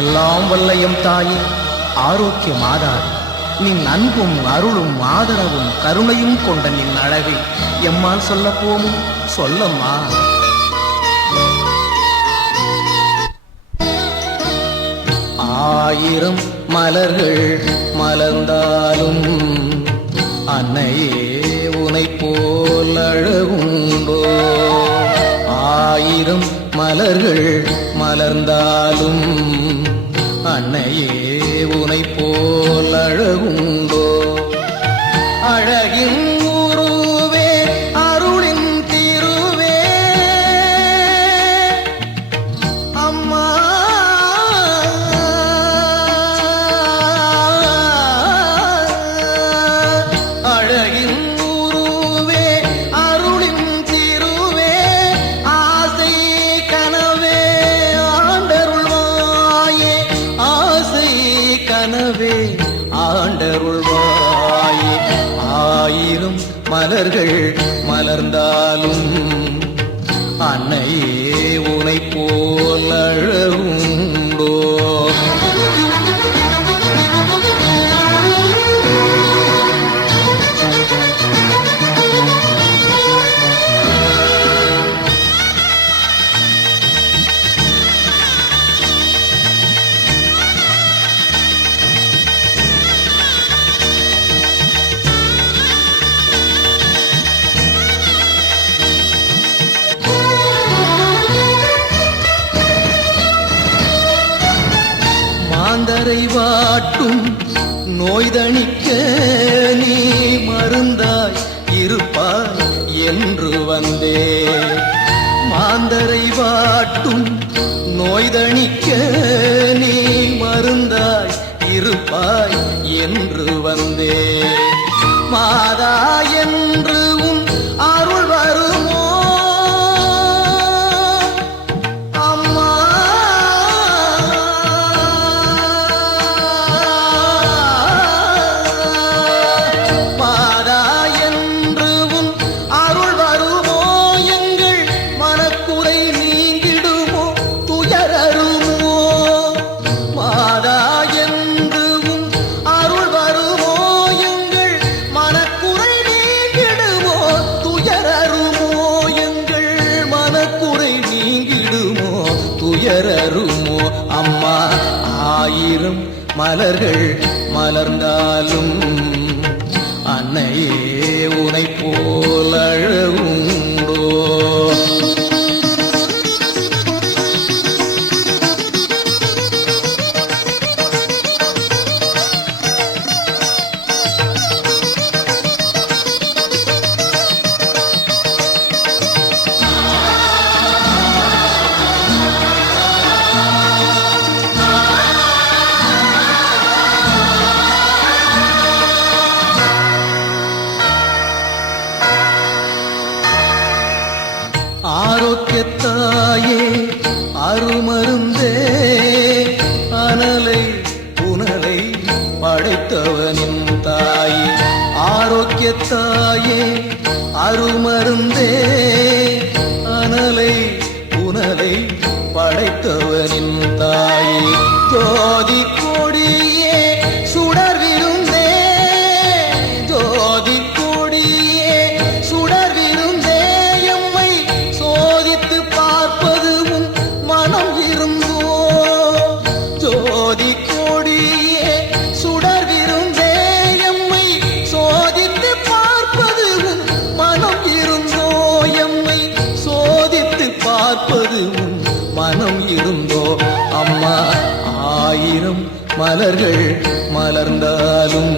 எல்லாம் வல்லையும் தாயே, ஆரோக்கிய மாதாவே, நின் அன்பும் அருளும் ஆதரவும் கருணையும் கொண்ட நின் அழகை எம்மால் சொல்ல போமோ? சொல்லம்மா. ஆயிரம் மலர்கள் மலர்ந்தாலும் அன்னையே உனை போல் அழகுண்டோ? ஆயிரம் மலர்கள் மலர்ந்தாலும் அன்னையே உனை போல் அழகுண்டோ? அழகின் உருவே அருளின் திருவே அம்மா, அழகின் உருவே அருளின் திருவே ஆசை கனவே ஆண்டருள்வாயே, ஆசை கனவே ஆண்டருள்வாயே. ஆயிரம் மலர்கள் மலர்ந்தாலும் அன்னையே உனை போல் அழகுண்டோ? மாந்தரை வாட்டும் நோய்தணிக்க நீ மருந்தாய் இருப்பாய் என்று வந்தே. மாந்தரை வாட்டும் நோய்தணிக்க நீ மருந்தாய் இருப்பாய் என்று வந்தே. மாதா என்று உன் அருள் வருமோ? துயரருமோ அம்மா? ஆயிரம் மலர்கள் மலர்ந்தாலும் அன்னையே உனை போல் அழகுண்டோ? ஆரோக்கியத்தாயே அருமருந்தே, அனலை புனலை படைத்தவனின் தாயே. ஆரோக்கியத்தாயே அருமருந்தே, அனலை புனலை படைத்தவனின் தாயே. ஜோதி கொடியே சுடர் விருந்தே, ஜோதி கொடியே சுடர் விருந்தே, எம்மை சோதித்து பார்ப்பது உன் மனம் இருந்தோ? ஜோதி கொடியே சுடர் விருந்தே, எம்மை சோதித்து பார்ப்பது உன் மனம் இருந்தோ? எம்மை சோதித்து பார்ப்பது உன் மனம் இருந்தோ? அம்மா, ஆயிரம் மலர்கள் மலர்ந்தாலும்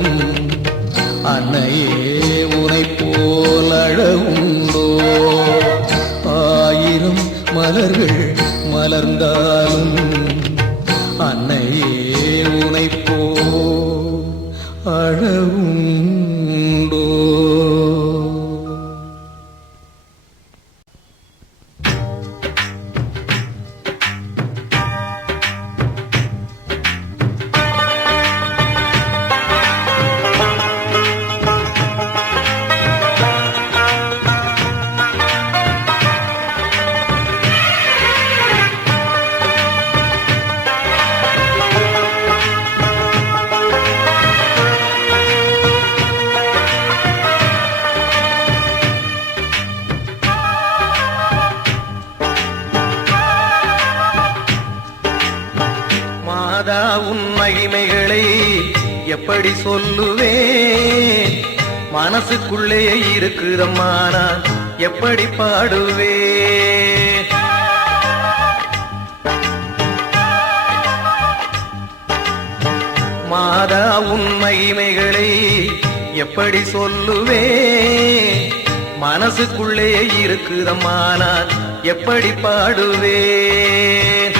அன்னையே உனை போல் அழகுண்டோ? ஆயிரம் மலர்கள் மலர்ந்தாலும் அன்னையே உனை போல் அழகுண்டோ? மாதா உன் மகிமைகளை எப்படி சொல்லுவேன்? மனசுக்குள்ளே இருக்குதம்மா நான் எப்படி பாடுவேன்? மாதா உன் மகிமைகளை எப்படி சொல்லுவேன்? மனசுக்குள்ளே இருக்குதம்மா நான் எப்படி பாடுவேன்?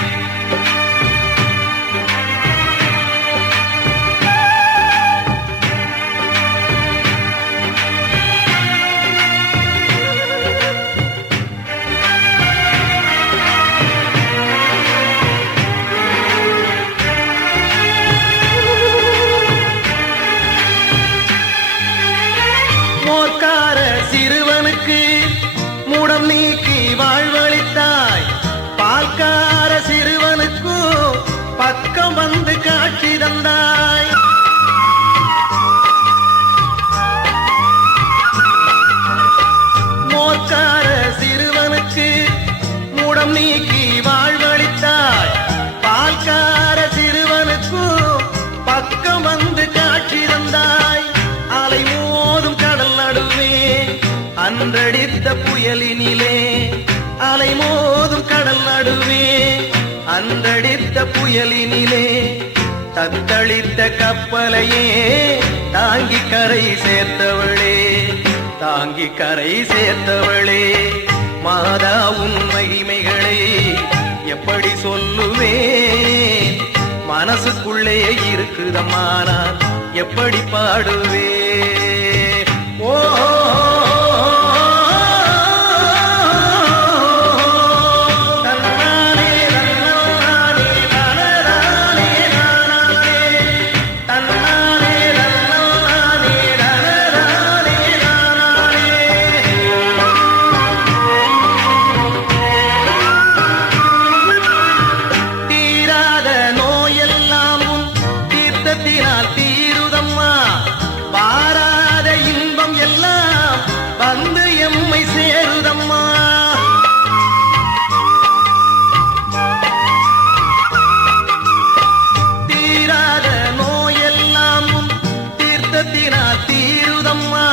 மோர்க்கார சிறுவனுக்கு மூடம் நீக்கி வாழ்வளித்தாய், பால்கார சிறுவனுக்கும் பக்கம் வந்து காட்சி தந்தாய். மோர்க்கார சிறுவனுக்கு மூடம் நீக்கி வாழ்வளித்தாய், பால்கார சிறுவனுக்கும் பக்கம் வந்து காட்சி தந்தாய். அலை மோதும் கடல் நடுவே அன்றடித்த புயலினிலே, அலை மோதும் கடல் நடுவே அன்றடித்த புயலினிலே, தத்தளித்த கப்பலையே தாங்கி கரை சேர்த்தவளே, தாங்கி கரை சேர்த்தவளே. மாதா உன் மகிமைகளை எப்படி சொல்லுவேன்? மனசுக்குள்ளே இருக்குதம்மா நான் எப்படி பாடுவேன்? ஓ தீருதம்மா, வாராத இன்பம் எல்லாம் வந்து எம்மை சேருதம்மா. தீராத நோயெல்லாம் தீர்த்தத்தினால் தீருதம்மா,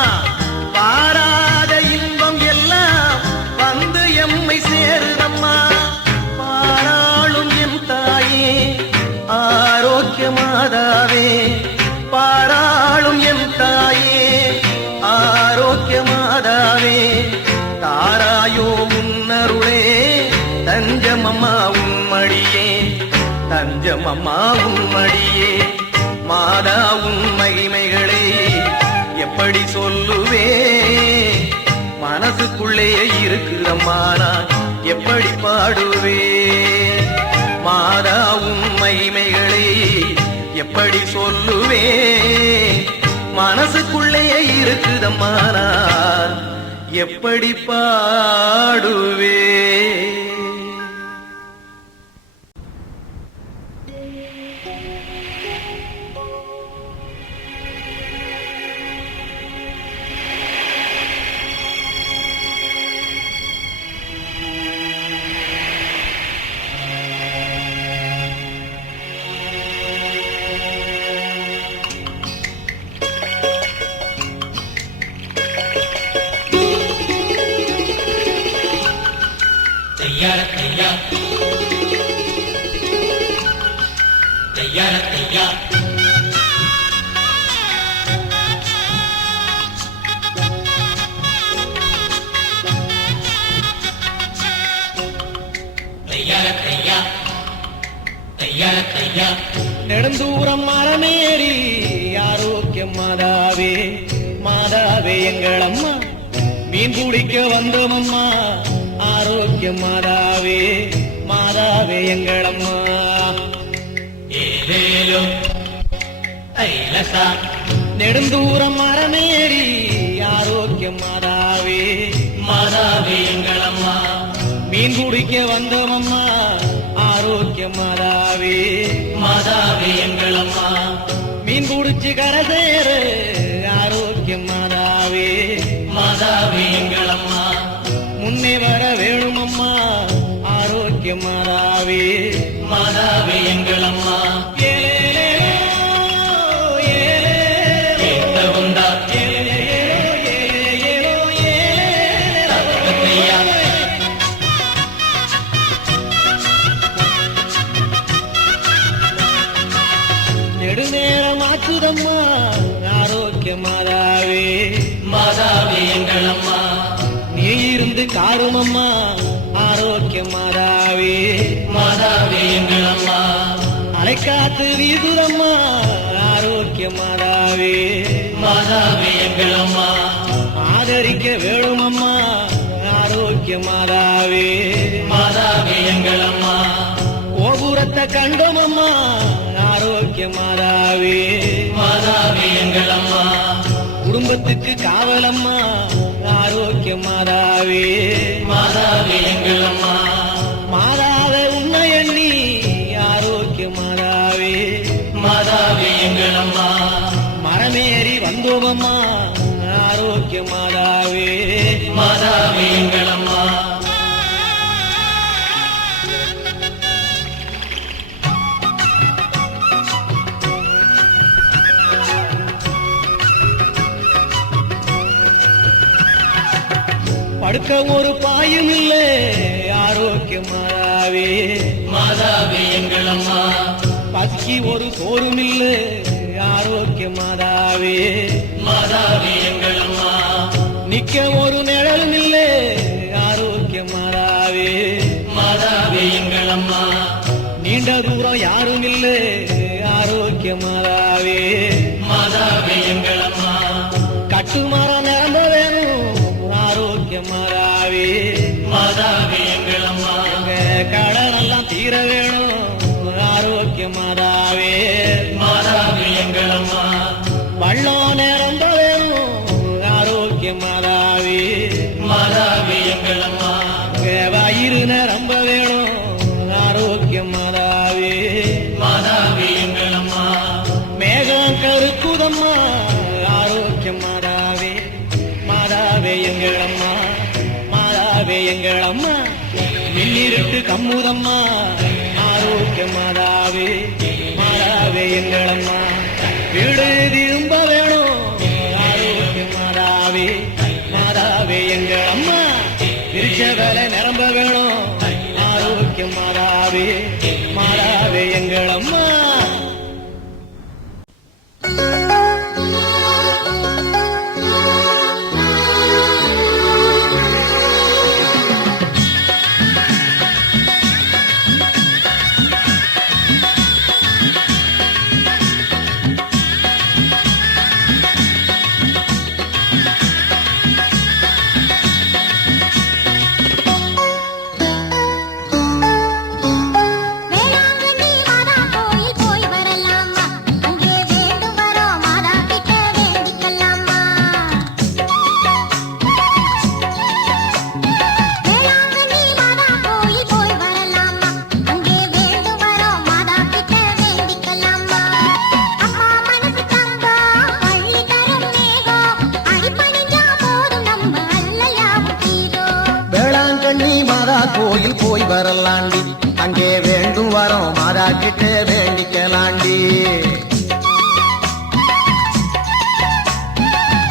வாராத இன்பம் எல்லாம் வந்து எம்மை சேருதம்மா. பாராளும் என் தாயே ஆரோக்கிய மாதாவே, பாராளும் என் தாயே ஆரோக்கிய மாதாவே, தாராயோ முன்னருளே தஞ்சமம்மா உம்மடியே, தஞ்சமம்மா உம்மடியே. மாதா உன் மகிமைகளை எப்படி சொல்லுவேன்? மனசுக்குள்ளே இருக்குதம்மா நான் எப்படி பாடுவேன்? மாதா உன் மகிமைகளை எப்படி சொல்லுவேன்? மனசுக்குள்ளே இருக்குதம்மா நான் எப்படி பாடுவேன்? Tayara tayya, tayara tayya. Tayara tayya, tayara tayya. நெடுந்தூரம் மரமேறி ஆரோக்கிய மாதாவே, மாதாவே எங்கள் அம்மா மீன் பிடிக்க வந்தோமம்மா. ஆரோக்கிய மாதாவே, மாதாவே எங்கள் அம்மா. ஏலேலும் ஐலசா நெடுந்தூரம் மரமேறி ஆரோக்கிய மாதாவே, மாதாவே எங்கள் அம்மா. மீன் பிடிக்க வந்தோமம்மா. ஆரோக்கிய மாதாவே, மாதாவே எங்கள் அம்மா. மீன் பிடிச்சு கரை சேரு ஆரோக்கிய மாதாவே, மாதாவே எங்கள் அம்மா. முன்னே வர வேணுமம்மா. ஆரோக்கிய மாதாவே, மாதாவே எங்கள் அம்மா. நெடுநேரம் ஆச்சுதம்மா ஆரோக்கிய மாதாவே. மாதாவே எங்கள் அம்மா நீ இருந்து காருமம்மா ஆரோக்கிய மாதாவே. மாதாவே எங்கள் அம்மா அலைக்காத்து வீசுதம்மா ஆரோக்கிய மாதாவே. மாதாவே எங்கள் அம்மா ஆதரிக்க வேணுமம்மா ஆரோக்கிய மாதாவே. மாதாவே எங்கள் அம்மா கோபுரத்தை கண்டோமம்மா ஆரோக்கிய மாதாவே. மாதாவே எங்கள் அம்மா குடும்பத்துக்கு காவலம்மா ஆரோக்கிய மாதாவே. மாதாவே எங்கள் அம்மா மாதாவே உன்னை எண்ணி ஆரோக்கிய மாதாவே. மாதாவே எங்கள் அம்மா மரமேறி வந்தோமம்மா ஆரோக்கிய மாதாவே. மாதாவே எங்கள் அம்மா படுக்க ஒரு பாயும் இல்லை ஆரோக்கிய மாதாவே. மாதாவே எங்கள் அம்மா பசிக்கு ஒரு சோறும் இல்லை ஆரோக்கிய மாதாவே. மாதாவே எங்கள் அம்மா நிக்க ஒரு நிழலும் இல்லை ஆரோக்கிய மாதாவே. மாதாவே எங்கள் அம்மா நீண்ட தூரம் யாரும் இல்லை ஆரோக்கிய மாதாவே. மாதாவே எங்கள் அம்மா கட்டுமரம் நிரம்ப வேணும் ஆரோக்கிய மாதாவே. மாதாவே எங்கள் அம்மா எங்க கடனெல்லாம் தீர வேணும் ஆரோக்கிய மாதாவே. மாதாவே எங்கள் அம்மா வள்ளம் நிரம்ப வேணும் ஆரோக்கிய மாதாவே. மாதாவே எங்கள் அம்மா எங்க வயிறு நிரம்ப வேணும் ஆரோக்கிய மாதாவே. மாதாவே எங்கள் அம்மா மேகம் கருக்குதம்மா ஆரோக்கிய மாதாவே. மாதாவே எங்கள் அம்மா மாதாவே எங்கள் அம்மா மின்னிருட்டு கம்முதம்மா ஆரோக்கிய மாதாவே. மாதாவே எங்கள் அம்மா வீடு திரும்ப வேணும் ஆரோக்கிய மாதாவே. மாதாவே எங்கள் அம்மா விரிச்ச வேலை நிரம்ப வேணும் ஆரோக்கிய மாதாவே. மாதாவே எங்கள் அம்மா வேளாங்கண்ணி மாதா கோயில் போய் வரலாமா, அங்கே வேண்டும் வரோம் மாதா கிட்ட வேண்டிக்கலாமா. வேளாங்கண்ணி மாதா கோயில் போய் வரலாமா, அங்கே வேண்டும் வரோம் மாதா கிட்ட வேண்டிக்கலாமா. அம்மா மனசு தங்கம் அள்ளி தரும் மேகம், அடிபணிஞ்சா போதும் நம்ம அல்லையாவும் தீரும். வேளாங்கண்ணி மாதா கோயில் போய் வரலாண்டி அங்கே வேண்டும் வரோம் மாதா கிட்ட வேண்டிக்கலாண்டி.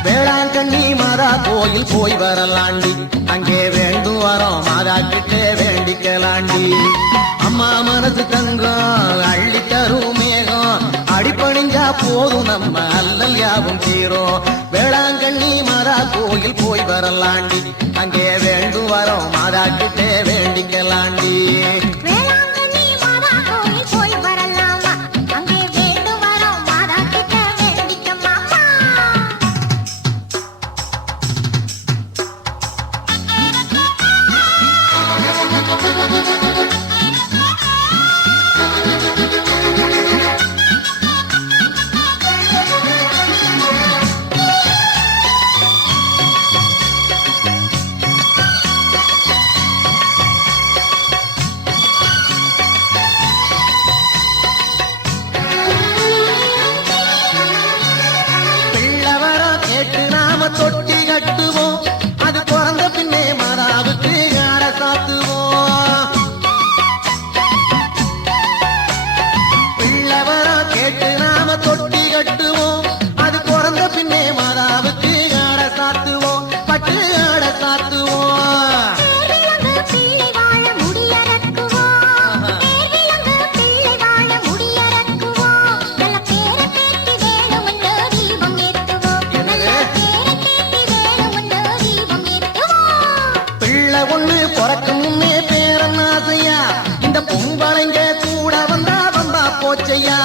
வேளாங்கண்ணி மாதா கோயில் போய் வரலாண்டி அங்கே வேண்டும் வரோம் மாதா கிட்ட வேண்டிக்கலாண்டி. அம்மா மனசு தங்கம் அள்ளி தரும் மேகம், அடிபணிஞ்சா போதும் நம்ம அல்லல் யாவும் தீரும். வேளாங்கண்ணி மாதா கோயில் போய் வரலாண்டி அங்கே வேண்டும் வரோம் மாதா கிட்ட வேண்டிக்கலாண்டி. வேளாங்கண்ணி மாதா கோயில் போய் வரலாமா, அங்கே வேண்டும் வரோம் மாதா கிட்ட வேண்டிக்கலாமா. போச்சையா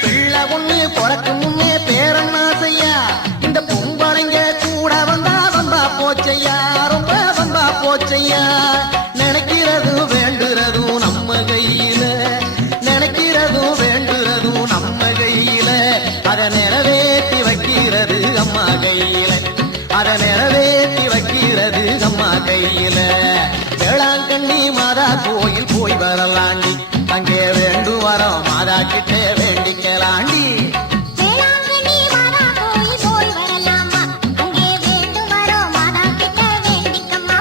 பிள்ளை ஒண்ணு பிறக்கும் முன்னே பேரன் ஆசையா இந்த பொம்பளைங்க கூட வந்தா போச்சையா ரொம்ப வந்தா போச்சையா நினைக்கிறதும் வேண்டுறதும் நம்ம கையில நினைக்கிறதும் வேண்டுறதும் நம்ம கையில அதை நிறைவேற்றி வைக்கிறது அம்மா கையில அதை நிறைவேற்றி வைக்கிறது அம்மா கையில வேளாங்கண்ணி மாதா கோயில் போய் வரலாண்டி அங்கே வேண்டும் வரோம் மாதா கிட்டே வேண்டிக்கலாண்டி வேளாங்கண்ணி மாதா கோயில் போய் வரலாமா அங்கே வேண்டும் வரோம் மாதா கிட்ட வேண்டிக்கம்மா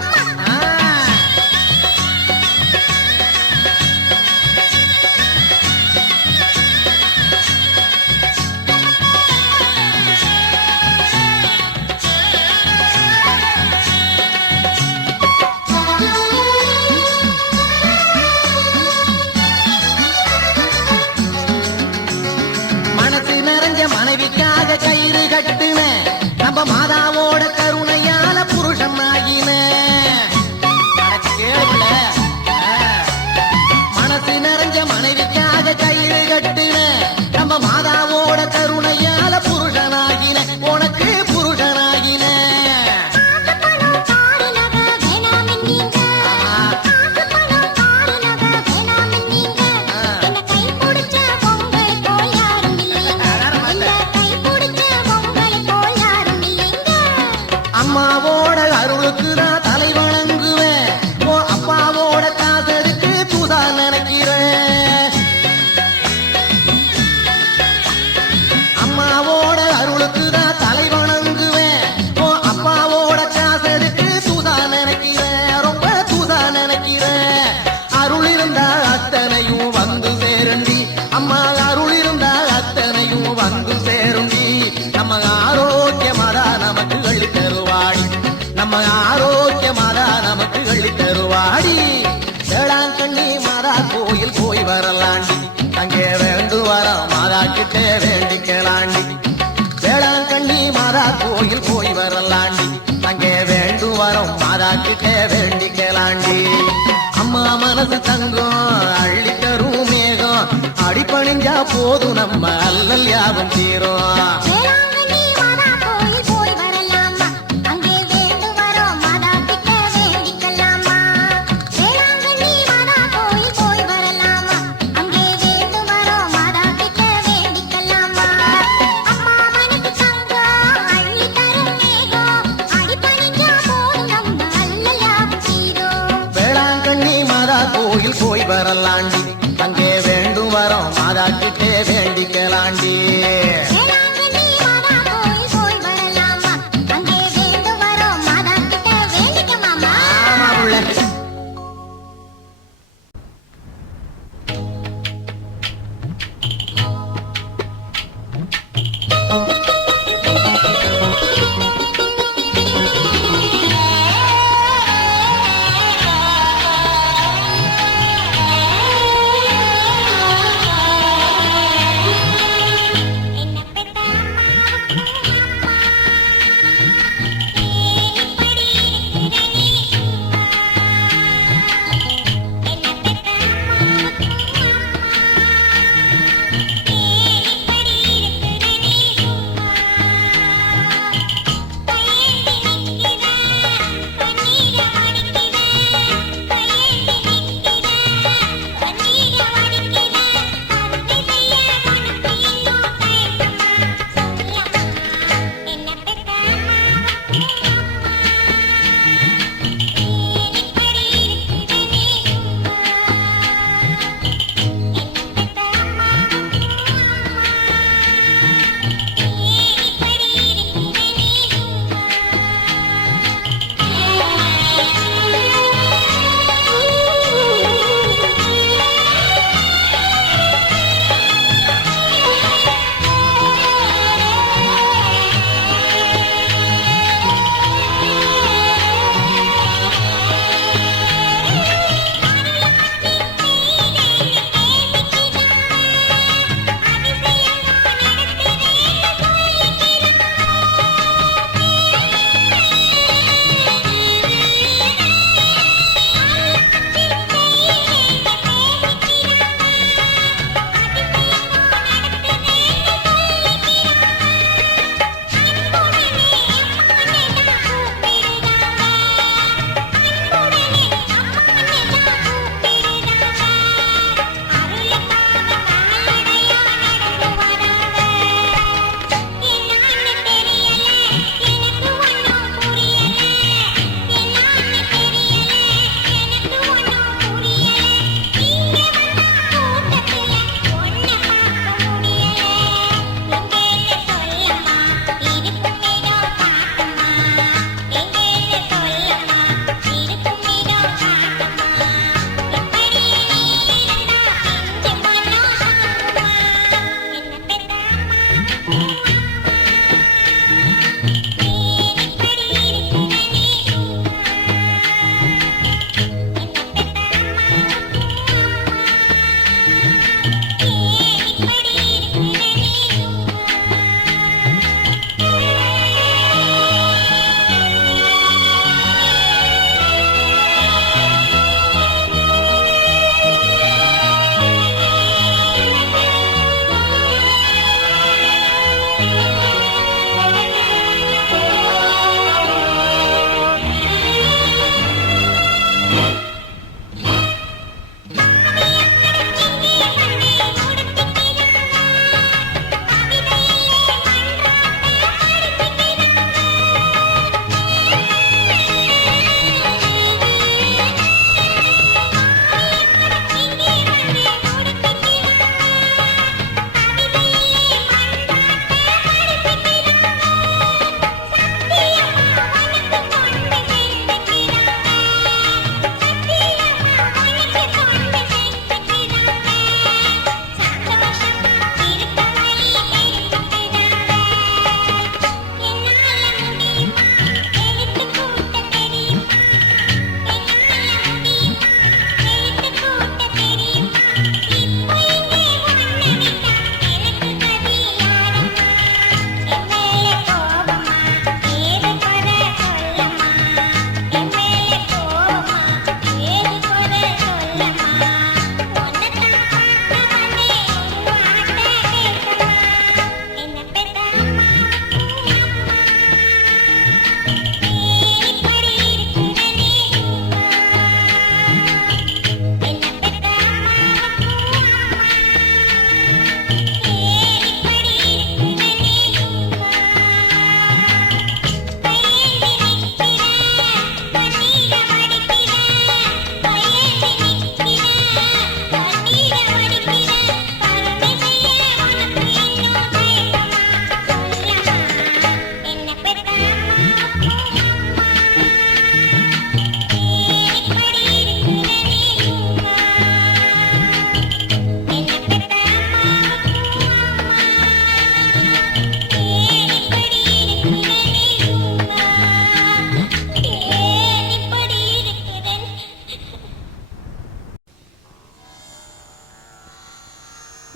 மனசு நிறைஞ்ச மனைவிக்காக கயிறு கட்டுன நம்ம மாதாவோட கருணையால புருஷன் ஆகின மனசு நிறைஞ்ச மனைவிக்காக கயிறு கட்டுன நம்ம மாதாவோட கருணையால புருஷனாகின உனக்கு புருஷனாகின ஆசைப்படும் காரு நகை வேணாமென்னீங்க ஆசைப்படும் காரு நகை வேணாமென்னீங்க என்ன கை பிடிச்ச பொங்கலை போல் யாரும் இல்லைங்க என்ன கை பிடிச்ச பொங்கலை போல் யாரும் இல்லைங்க அம்மாவோட அருளுக்கு நான் தலை வணங்குவேன் ஓ அப்பாவோட காதலுக்கு தூதா நினைக்கிறேன் அம்மாவோட அருளுக்கு நான் தலை வணங்குவேன் ஓ அப்பாவோட காதலுக்கு தூதா நினைக்கிறேன் ரொம்ப தூதா நினைக்கிறேன் அருள் இருந்தா அத்தனையும் வந்து சேருண்டி அம்மா அருள் இருந்தா அத்தனையும் வந்து சேருண்டி நம்ம ஆரோக்கியமாதா நமக்கு அள்ளி தருவாடி நம்ம ஆரோக்கியமாதா நமக்கு அள்ளி தருவாடி வேளாங்கண்ணி மாதா கோயில் போய் வரலாண்டி அங்கே வேண்டு வர மாதா கிட்டே வேண்டிக்கலாண்டி வேளாங்கண்ணி மாதா கோயில் போய் வரலாண்டி அங்கே வேண்டு வரோம் மாதா கிட்டே வேண்டிக்கலாண்டி அம்மா மனசு தங்கம் அள்ளி தரும் மேகம் அடிபணிஞ்சா போதும் நம்ம அல்லல் யாவும் தீரும் வேளாங்கண்ணி மாதா கோயில் போய் வரலாமா அங்கே வேண்டும் வரோம் மாதா கிட்ட வேண்டிக்கலாமா வேளாங்கண்ணி மாதா கோயில் போய் வரலாமா அங்கே வேண்டும் வரோம் மாதா கிட்ட வேண்டிக்கலாமா அம்மா மனசு தங்கம் அள்ளி தரும் மேகம் அடிபணிஞ்சா போதும் நம்ம அல்லல் தீரும் வேளாங்கண்ணி மாதா கோயில் போய் வரலாண்டி அங்கே வேண்டும் வரோம் மாதா கிட்டே வேண்டிக்கலாண்டி வேளாங்கண்ணி மாதா கோயில் போய் வரலாமா அங்கே வேண்டும் வரோம் மாதா கிட்ட வேண்டிக்க மாமா ஆமா புள்ள. என்ன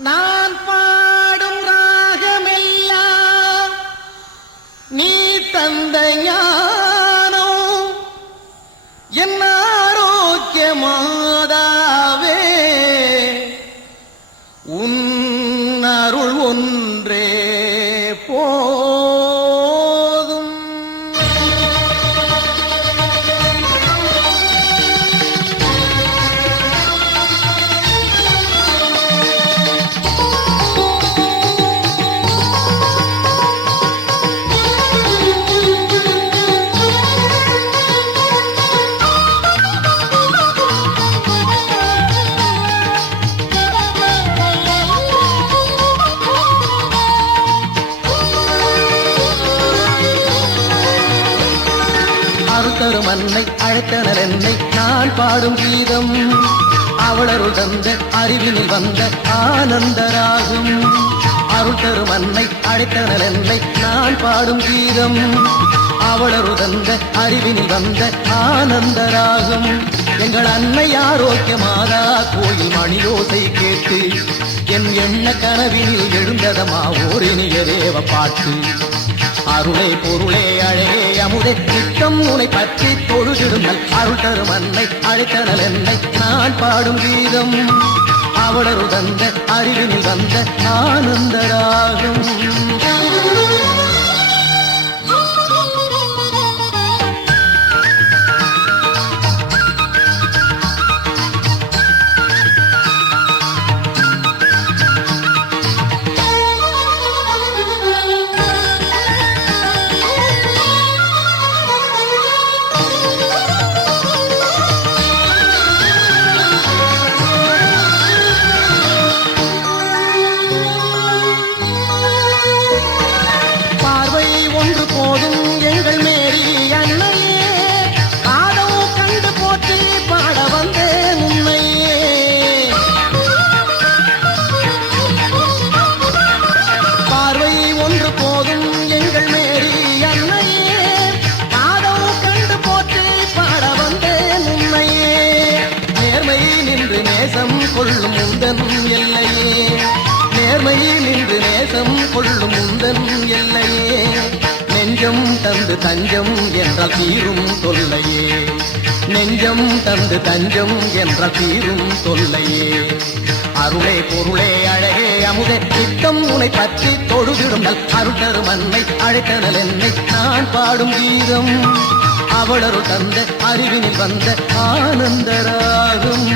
நான் பாடும் ராகமெல்லாம் நீ தந்த ஞானம் என் ஆரோக்கிய மாதாவே உன் அருள் ஒன்றே போதும். அருள்தரும் அன்னை அழைத்தனர் என்னை நான் பாடும் கீதம் அவளருள் தந்த அறிவினில் வந்த ஆனந்தராகும். அருள்தரும் அன்னை அழைத்தனர் என்னை நான் பாடும் கீதம் அவளருள் தந்த அறிவினில் வந்த ஆனந்தராகும். எங்கள் அன்னை ஆரோக்கிய மாதா கோயில் மணியோசை கேட்டு என் எண்ண கனவினில் எழுந்ததமா ஓரினிய தேவ பாட்டு. அருளே பொருளே அழகே அமுதே நித்தம் உனை பற்றி தொழுதிடுங்கள். அருள் தரும் அன்னை அழைத்தனல் என்னை நான் பாடும் கீதம் அவளரு தந்த அறிவினில் வந்த ஆனந்தராகும். கொள்ளும் உந்தன் எல்லையே நேர்மையில் நின்று நேசம் கொள்ளும் உந்தன் எல்லையே நெஞ்சம் தந்து தஞ்சம் என்றால் தீரும் தொல்லையே நெஞ்சம் தந்து தஞ்சம் என்றால் தீரும் தொல்லையே. அருளே பொருளே அழகே அமுதே நித்தம் உனை பற்றி தொழுதிடுங்கள். அருள் தரும் அன்னை அழைத்தனல் என்னை நான் பாடும் கீதம் அவளரு தந்த அறிவினில் வந்த ஆனந்தராகும்.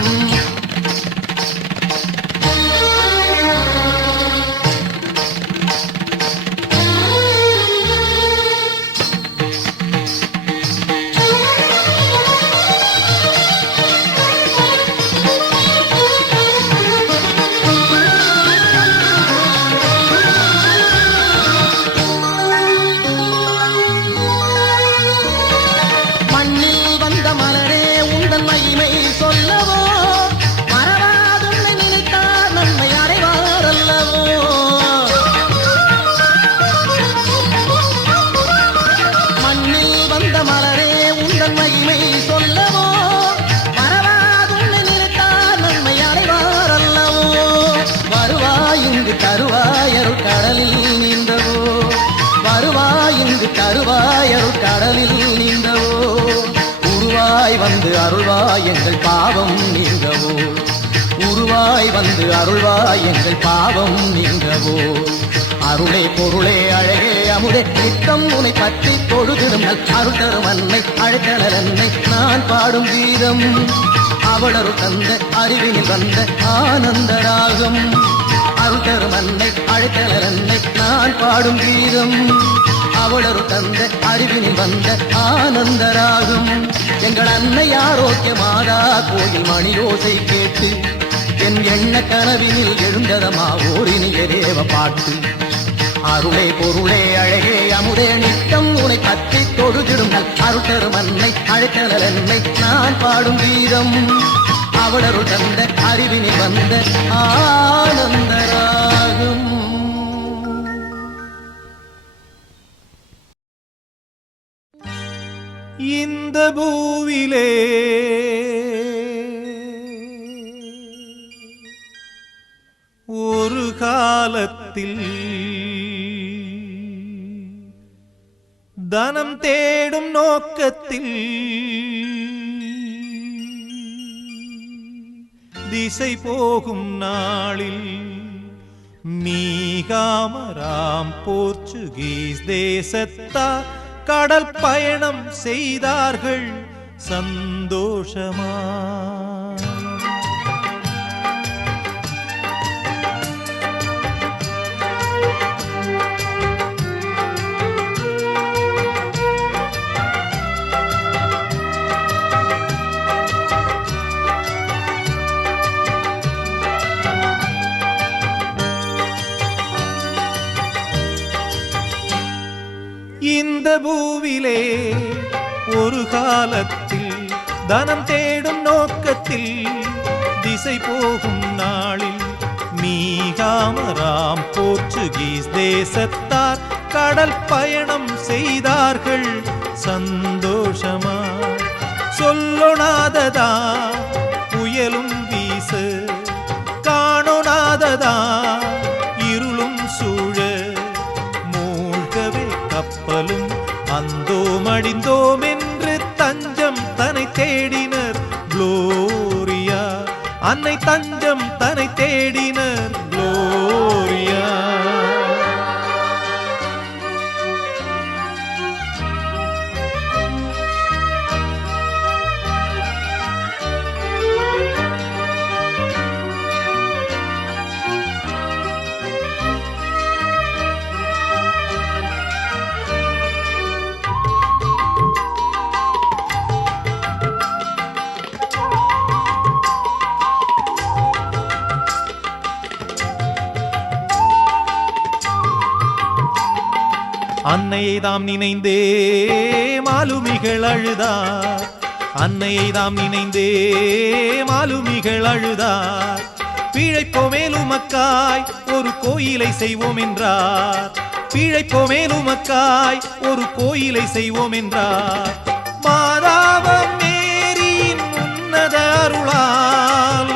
தருவாயருள் கடலில் நீந்தவோ வருவாயிங்கு தருவாயருள் கடலில் நீந்தவோ உருவாய் வந்து அருள்வாய் எங்கள் பாவம் நீங்கவோ உருவாய் வந்து அருள்வாய் எங்கள் பாவம் நீங்கவோ. அருளே பொருளே அழகே அமுதே நித்தம் உனை பற்றி தொழுதிடுங்கள். அருள் தரும் அன்னை அழைத்தனல் என்னை நான் பாடும் கீதம் அவளரு தந்த அறிவினில் வந்த ஆனந்தராகும். அருள் தரும் அன்னை அழைத்தனல் என்னை நான் பாடும் கீதம் அவளரு தந்த அறிவினில் வந்த ஆனந்தராகும். எங்கள் அன்னை ஆரோக்கிய மாதா கோயில் மணியோசை கேட்டு என் எண்ண கனவினில் எழுந்ததமா ஓரினிய தேவ பாட்டு. அருளே பொருளே அழகே அமுதே நித்தம் உனை பற்றி தொழுதிடுங்கள். அருள் தரும் அன்னை அழைத்தனல் என்னை நான் பாடும் கீதம் அவளருள் தந்த அறிவினில் வந்த ஆனந்தராகும். இந்த பூவிலே ஒரு காலத்தில் தனம் தேடும் நோக்கத்தில் திசை போகும் நாளில் மீகாமராம் போர்ச்சுகீஸ் தேசத்தார் கடல் பயணம் செய்தார்கள் சந்தோஷமா. இந்த பூவிலே ஒரு காலத்தில் தனம் தேடும் நோக்கத்தில் திசை போகும் நாளில் மீகாமராம் போர்ச்சுகீஸ் தேசத்தார் கடல் பயணம் செய்தார்கள் சந்தோஷமா. சொல்லொணாததா புயலும் வீசு, காணொணாததா இருளும் சூழ, மூழ்கவே கப்பலும் அந்தோ மடிந்தோம் என்று தஞ்சம் தன்னை தேடினர் குளோரியா. அன்னை தஞ்சம் தன்னை தேடினர் குளோரியா. அன்னையை தாம் நினைந்தே மாலுமிகள் அழுதார். அன்னையை தாம் நினைந்தே மாலுமிகள் அழுதார். பிழைப்போமேலுமக்காய் ஒரு கோயிலை செய்வோம் என்றார். பிழைப்போமேலுமக்காய் ஒரு கோயிலை செய்வோம் என்றார். மாதாவம் மேரியின் உன்னத அருளால்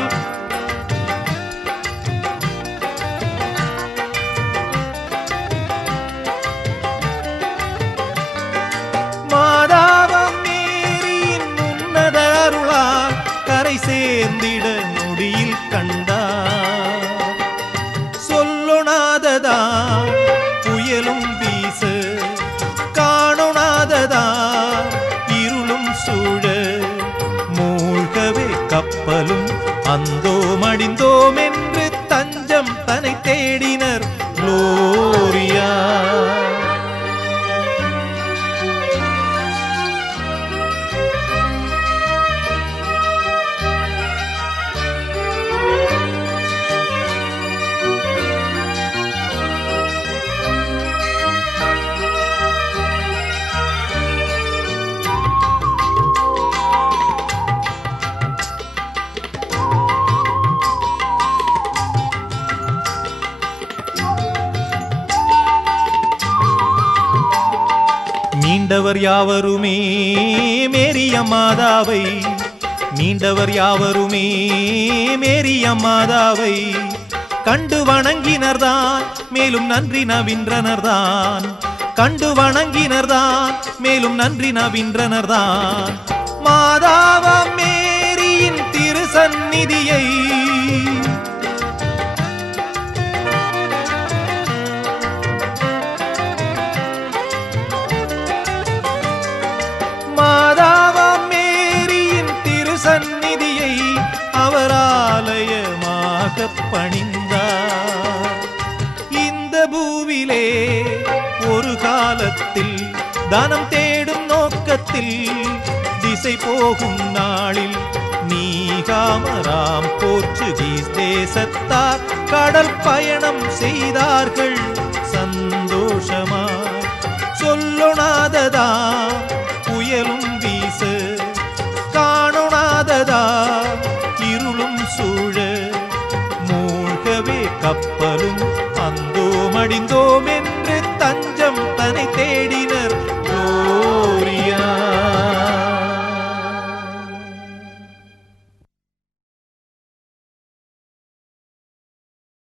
சேர்ந்திட நொடியில் கண்டார். சொல்லொணாததா புயலும் வீச, காணொணாததா இருளும் சூழ, மூழ்கவே கப்பலும் அந்தோ மடிந்தோம் என்று தஞ்சம் தன்னை தேடினர் குளோரியா. மீண்டவர் யாவருமே மேரியம்மாதாவை, மீண்டவர் யாவருமே மேரியம்மாதாவை கண்டு வணங்கினர்தான் மேலும் நன்றி நவின்றனர்தான். கண்டு வணங்கினர்தான் மேலும் நன்றி நவின்றனர்தான். மாதாவம் மேரியின் திருசந்நிதியை சந்நிதியை அவர் ஆலயமாக பணிந்தார். இந்த பூவிலே ஒரு காலத்தில் தனம் தேடும் நோக்கத்தில் திசை போகும் நாளில் மீகாமராம் போர்ச்சுகீஸ் தேசத்தார் கடல் பயணம் செய்தார்கள் சந்தோஷமா. சொல்லொணாததா புயலும் வீச, காணொணாததா இருளும் சூழ, மூழ்கவே கப்பலும் அந்தோ மடிந்தோம் என்று